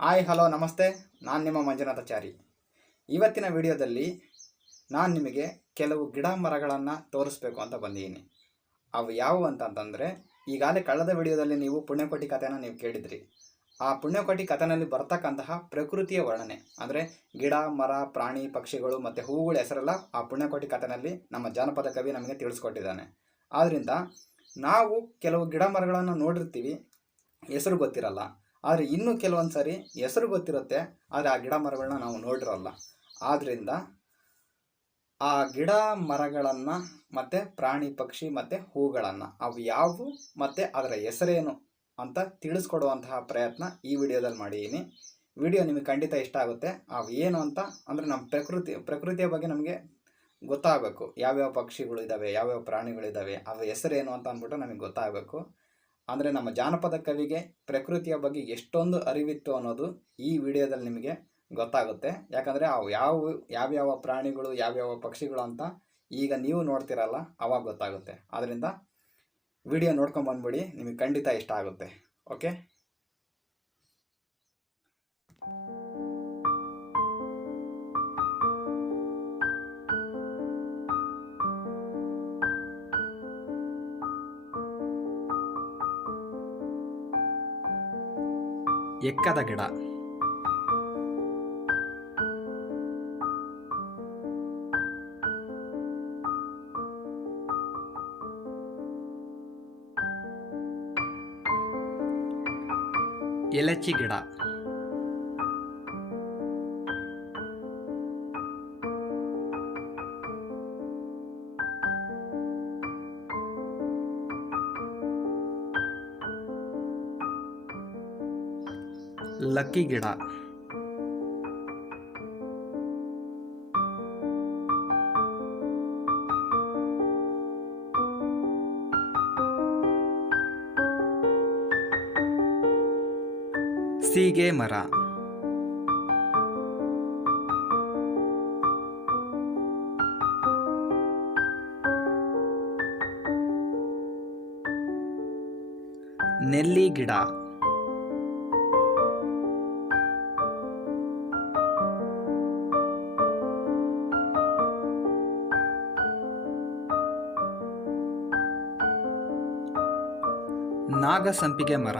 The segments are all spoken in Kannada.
ಹಾಯ್ ಹಲೋ ನಮಸ್ತೆ, ನಾನು ನಿಮ್ಮ ಮಂಜುನಾಥಾಚಾರಿ. ಇವತ್ತಿನ ವಿಡಿಯೋದಲ್ಲಿ ನಾನು ನಿಮಗೆ ಕೆಲವು ಗಿಡ ಮರಗಳನ್ನು ತೋರಿಸ್ಬೇಕು ಅಂತ ಬಂದಿದ್ದೀನಿ. ಅವು ಯಾವುವು ಅಂತಂತಂದರೆ, ಈಗಾಗಲೇ ಕಳೆದ ವಿಡಿಯೋದಲ್ಲಿ ನೀವು ಪುಣ್ಯಕೋಟಿ ಕಥೆನ ನೀವು ಕೇಳಿದ್ರಿ. ಆ ಪುಣ್ಯಕೋಟಿ ಕಥೆನಲ್ಲಿ ಬರ್ತಕ್ಕಂತಹ ಪ್ರಕೃತಿಯ ವರ್ಣನೆ ಅಂದರೆ ಗಿಡ ಮರ ಪ್ರಾಣಿ ಪಕ್ಷಿಗಳು ಮತ್ತು ಹೂವುಗಳ ಹೆಸರೆಲ್ಲ ಆ ಪುಣ್ಯಕೋಟಿ ಕಥೆನಲ್ಲಿ ನಮ್ಮ ಜಾನಪದ ಕವಿ ನಮಗೆ ತಿಳಿಸ್ಕೊಟ್ಟಿದ್ದಾನೆ. ಆದ್ದರಿಂದ ನಾವು ಕೆಲವು ಗಿಡ ಮರಗಳನ್ನು ನೋಡಿರ್ತೀವಿ, ಹೆಸರು ಗೊತ್ತಿರಲ್ಲ. ಆದರೆ ಇನ್ನೂ ಕೆಲವೊಂದು ಸಾರಿ ಹೆಸರು ಗೊತ್ತಿರುತ್ತೆ, ಆದರೆ ಆ ಗಿಡ ಮರಗಳನ್ನ ನಾವು ನೋಡಿರಲ್ಲ. ಆದ್ದರಿಂದ ಆ ಗಿಡ ಮರಗಳನ್ನು ಮತ್ತು ಪ್ರಾಣಿ ಪಕ್ಷಿ ಮತ್ತು ಹೂಗಳನ್ನು ಅವು ಯಾವುವು ಮತ್ತು ಅದರ ಹೆಸರೇನು ಅಂತ ತಿಳಿಸ್ಕೊಡುವಂತಹ ಪ್ರಯತ್ನ ಈ ವಿಡಿಯೋದಲ್ಲಿ ಮಾಡಿದ್ದೀನಿ. ವಿಡಿಯೋ ನಿಮಗೆ ಖಂಡಿತ ಇಷ್ಟ ಆಗುತ್ತೆ. ಅವು ಏನು ಅಂತ ಅಂದರೆ ನಮ್ಮ ಪ್ರಕೃತಿಯ ಬಗ್ಗೆ ನಮಗೆ ಗೊತ್ತಾಗಬೇಕು. ಯಾವ್ಯಾವ ಪಕ್ಷಿಗಳು ಇದ್ದಾವೆ, ಯಾವ್ಯಾವ ಪ್ರಾಣಿಗಳಿದ್ದಾವೆ, ಅವ ಹೆಸರೇನು ಅಂತ ಅಂದ್ಬಿಟ್ಟು ನಮಗೆ ಗೊತ್ತಾಗಬೇಕು. ಅಂದರೆ ನಮ್ಮ ಜಾನಪದ ಕವಿಗೆ ಪ್ರಕೃತಿಯ ಬಗ್ಗೆ ಎಷ್ಟೊಂದು ಅರಿವಿತ್ತು ಅನ್ನೋದು ಈ ವಿಡಿಯೋದಲ್ಲಿ ನಿಮಗೆ ಗೊತ್ತಾಗುತ್ತೆ. ಯಾಕಂದರೆ ಅವು ಯಾವ್ಯಾವ ಪ್ರಾಣಿಗಳು ಯಾವ್ಯಾವ ಪಕ್ಷಿಗಳು ಅಂತ ಈಗ ನೀವು ನೋಡ್ತಿರಲ್ಲ, ಅವಾಗ ಗೊತ್ತಾಗುತ್ತೆ. ಆದ್ದರಿಂದ ವಿಡಿಯೋ ನೋಡ್ಕೊಂಡು ಬಂದ್ಬಿಡಿ, ನಿಮಗೆ ಖಂಡಿತ ಇಷ್ಟ ಆಗುತ್ತೆ. ಓಕೆ, ಎಕ್ಕದ ಗಿಡ. ಎಲಚಿ ಗಿಡ. ಲಕ್ಕಿ ಗಿಡ. ಸೀಗೆ ಮರ. ನೆಲ್ಲಿ ಗಿಡ. ನಾಗಸಂಪಿಗೆ ಮರ.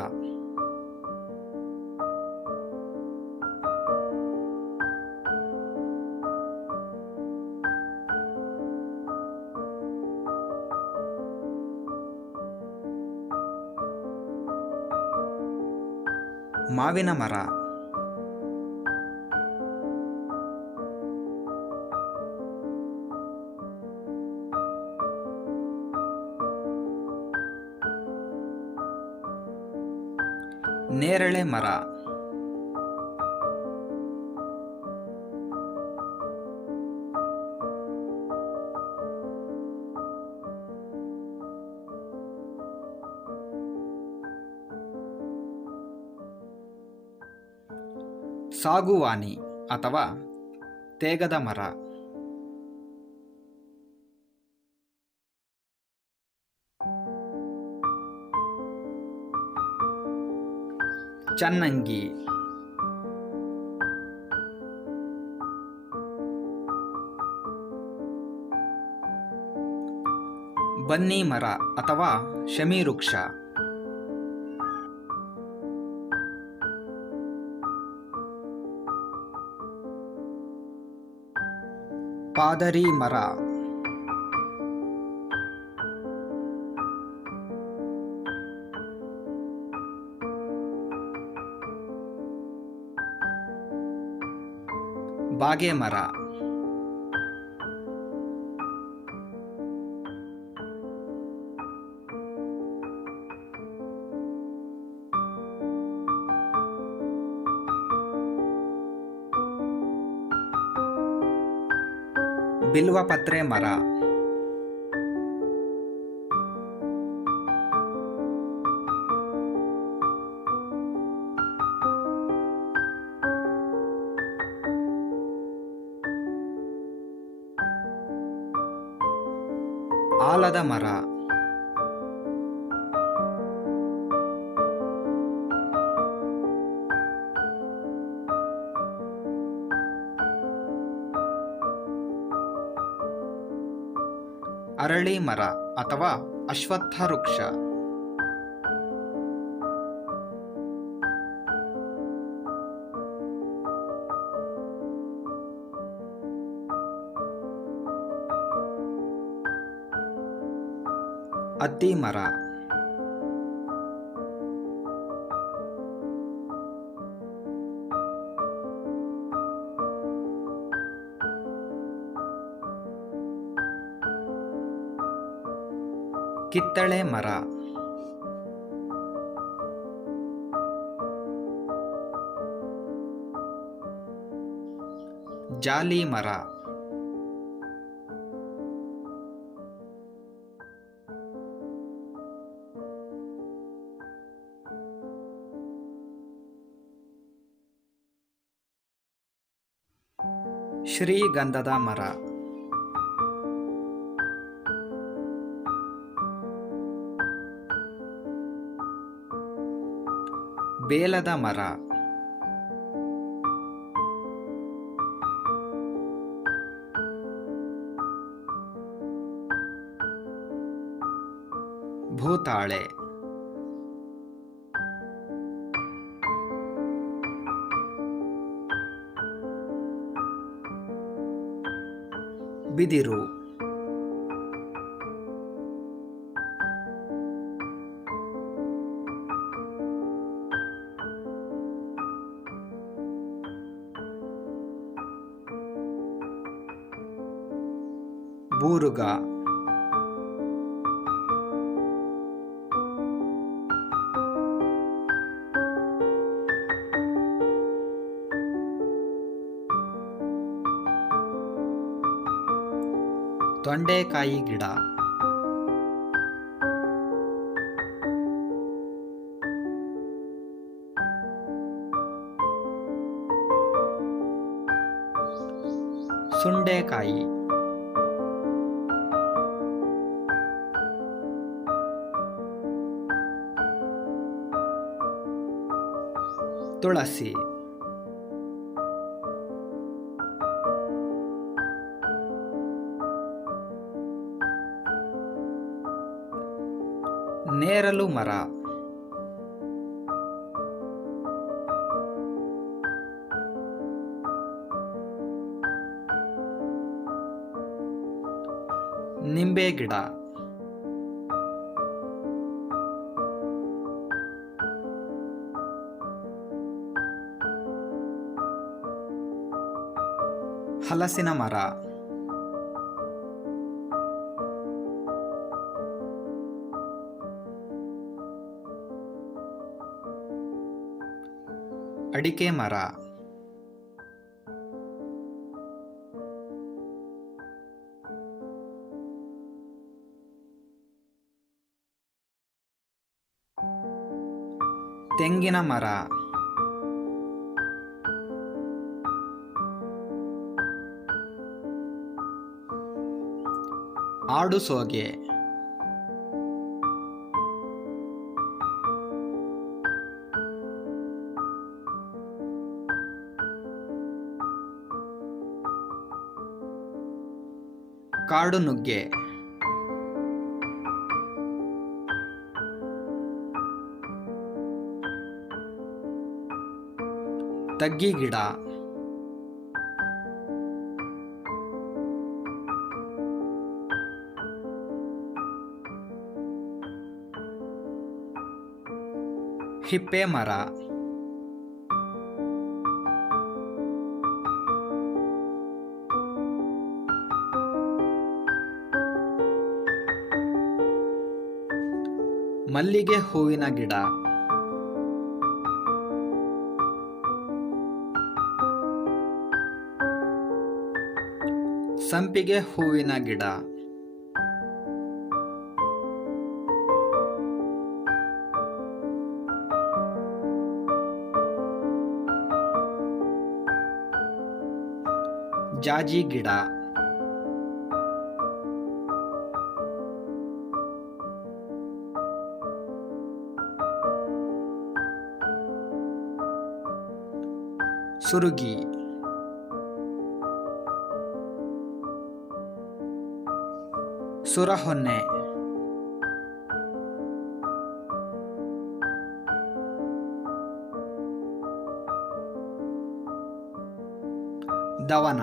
ಮಾವಿನ ಮರ. ನೇರಳೆ ಮರ. ಸಾಗುವಾನಿ ಅಥವಾ ತೇಗದ ಮರ. ಚನ್ನಂಗಿ. ಬನ್ನಿ ಮರ ಅಥವಾ ಶಮಿ ವೃಕ್ಷ. ಪಾದರಿ ಮರ. ಬಾಗೆ ಮರ. ಬಿಲ್ವಪತ್ರೆ ಮರ. ಆಲದ ಮರ. ಅರಳಿ ಮರ ಅಥವಾ ಅಶ್ವತ್ಥ ವೃಕ್ಷ. ಅತ್ತಿ ಮರ. ಕಿತ್ತಳೆ ಮರ. ಜಾಲಿ ಮರ. ಶ್ರೀಗಂಧದ ಮರ. ಬೇಲದ ಮರ. ಭೂತಾಳೆ. ಬಿದಿರು. ಬೂರುಗ. ತೊಂಡೆಕಾಯಿ ಗಿಡ. ಸುಂಡೆಕಾಯಿ. ತುಳಸಿ. ನೇರಲು ಮರ. ನಿಂಬೆ ಗಿಡ. ಹಲಸಿನ ಮರ. ಅಡಿಕೆ ಮರ. ತೆಂಗಿನ ಮರ. ಆಡು ಸೋಗೆ. ಕಾಡು ನುಗ್ಗೆ. ತಗ್ಗಿ ಗಿಡ. ಹಿಪ್ಪೆ ಮರ. ಮಲ್ಲಿಗೆ ಹೂವಿನ ಗಿಡ. ಸಂಪಿಗೆ ಹೂವಿನ ಗಿಡ. ಜಾಜಿ ಗಿಡ. ಸುರುಗಿ. ಸುರಹೊನ್ನೆ, ದವನ,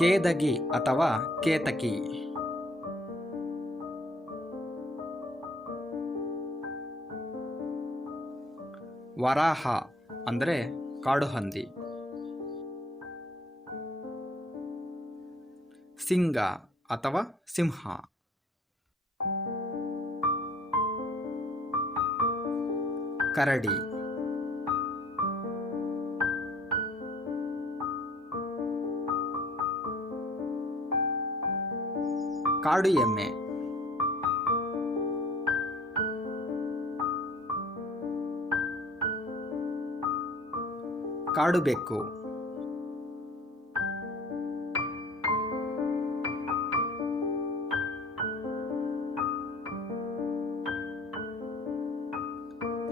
ಕೇದಗಿ ಅಥವಾ ಕೇತಕಿ, ವರಾಹ ಅಂದರೆ ಕಾಡುಹಂದಿ, ಸಿಂಗ ಅಥವಾ ಸಿಂಹ, ಕರಡಿ, ಕಾಡು ಎಮ್ಮೆ, ಕಾಡು ಬೆಕ್ಕು,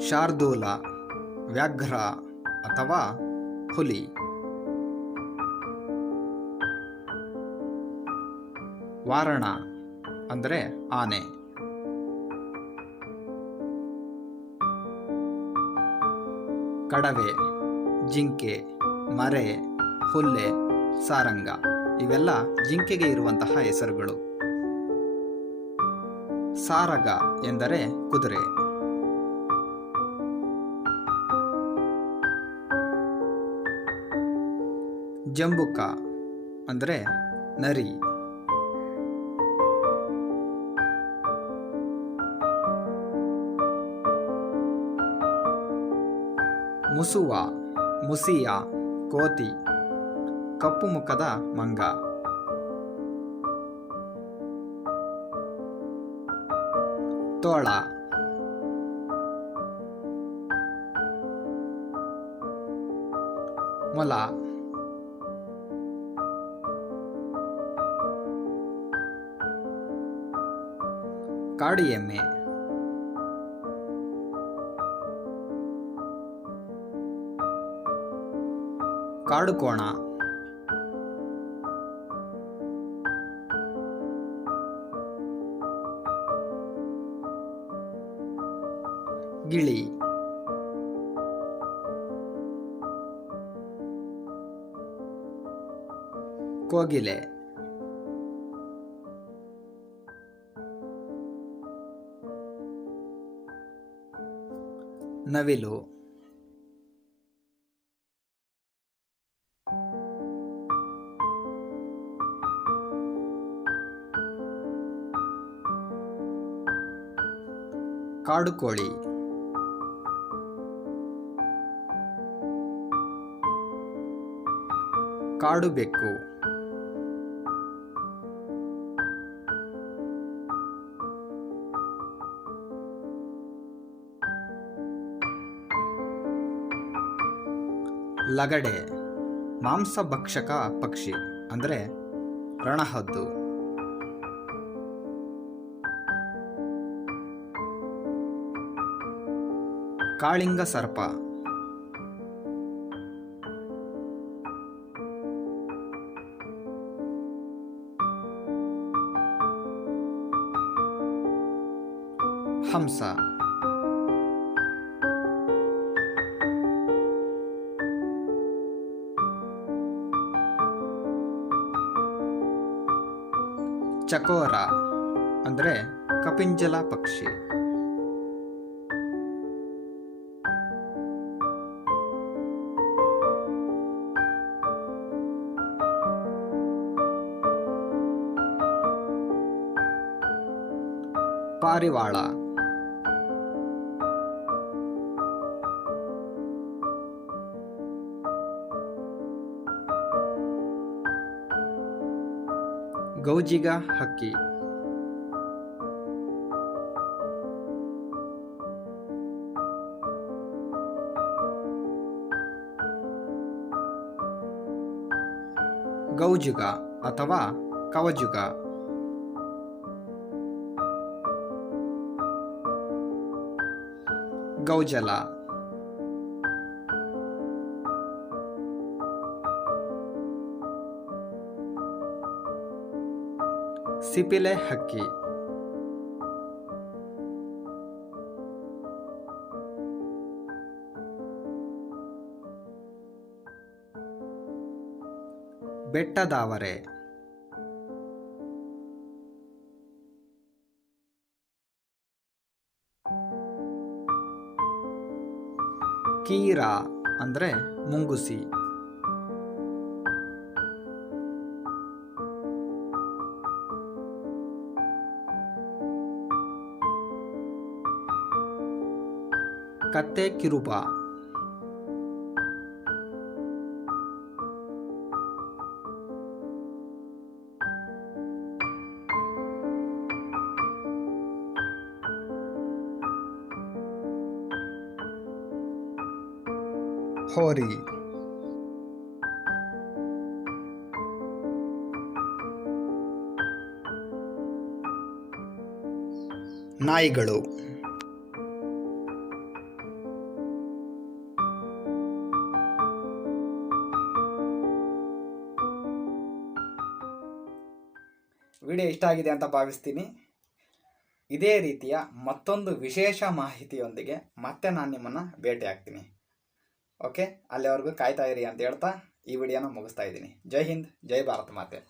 ಶಾರ್ದೂಲ, ವ್ಯಾಘ್ರ ಅಥವಾ ಹುಲಿ, ವಾರಣ ಅಂದರೆ ಆನೆ, ಕಡವೆ, ಜಿಂಕೆ, ಮರೆ, ಹುಲ್ಲೆ, ಸಾರಂಗ ಇವೆಲ್ಲ ಜಿಂಕೆಗೆ ಇರುವಂತಹ ಹೆಸರುಗಳು. ಸಾರಗ ಎಂದರೆ ಕುದುರೆ, ಜಂಬುಕ ಅಂದರೆ ನರಿ, ಮುಸುವ, ಮುಸಿಯ, ಕೋತಿ, ಕಪ್ಪು ಮುಖದ ಮಂಗ, ತೋಳ, ಮೊಲ, ಕಾಡು ಎಮ್ಮೆ, ಕಾಡು ಕೋಣ, ಗಿಳಿ, ಕೋಗಿಲೆ, ನವಿಲು, ಕಾಡು ಕೋಳಿ, ಕಾಡು ಬೆಕ್ಕು, ಲಗಡೆ, ಮಾಂಸಭಕ್ಷಕ ಪಕ್ಷಿ ಅಂದರೆ ರಣಹದ್ದು, ಕಾಳಿಂಗ ಸರ್ಪ, ಹಂಸ, ಚಕೋರ ಅಂದರೆ ಕಪಿಂಜಲ ಪಕ್ಷಿ, ಪಾರಿವಾಳ, ಗೌಜಿಗ ಹಕ್ಕಿ, ಗೌಜುಗ ಅಥವಾ ಕವಜುಗ, ಗೌಜಲ, ಸಿಪಿಲೆ ಹಕ್ಕಿ, ಬೆಟ್ಟದಾವರೆ, ಕೀರ ಅಂದರೆ ಮುಂಗುಸಿ, ಕತ್ತೆ ಕಿರುಬ, ಹೋರಿ, ನಾಯಿಗಳು, ವಿಡಿಯೋ ಇಷ್ಟ ಆಗಿದೆ ಅಂತ ಭಾವಿಸ್ತೀನಿ. ಇದೇ ರೀತಿಯ ಮತ್ತೊಂದು ವಿಶೇಷ ಮಾಹಿತಿಯೊಂದಿಗೆ ಮತ್ತೆ ನಾನು ನಿಮ್ಮನ್ನು ಭೇಟಿ ಆಗ್ತೀನಿ. ಓಕೆ, ಅಲ್ಲಿವರೆಗೂ ಕಾಯ್ತಾ ಇರಿ ಅಂತ ಹೇಳ್ತಾ ಈ ವಿಡಿಯೋನ ಮುಗಿಸ್ತಾ ಇದ್ದೀನಿ. ಜೈ ಹಿಂದ್, ಜೈ ಭಾರತ್ ಮಾತೆ.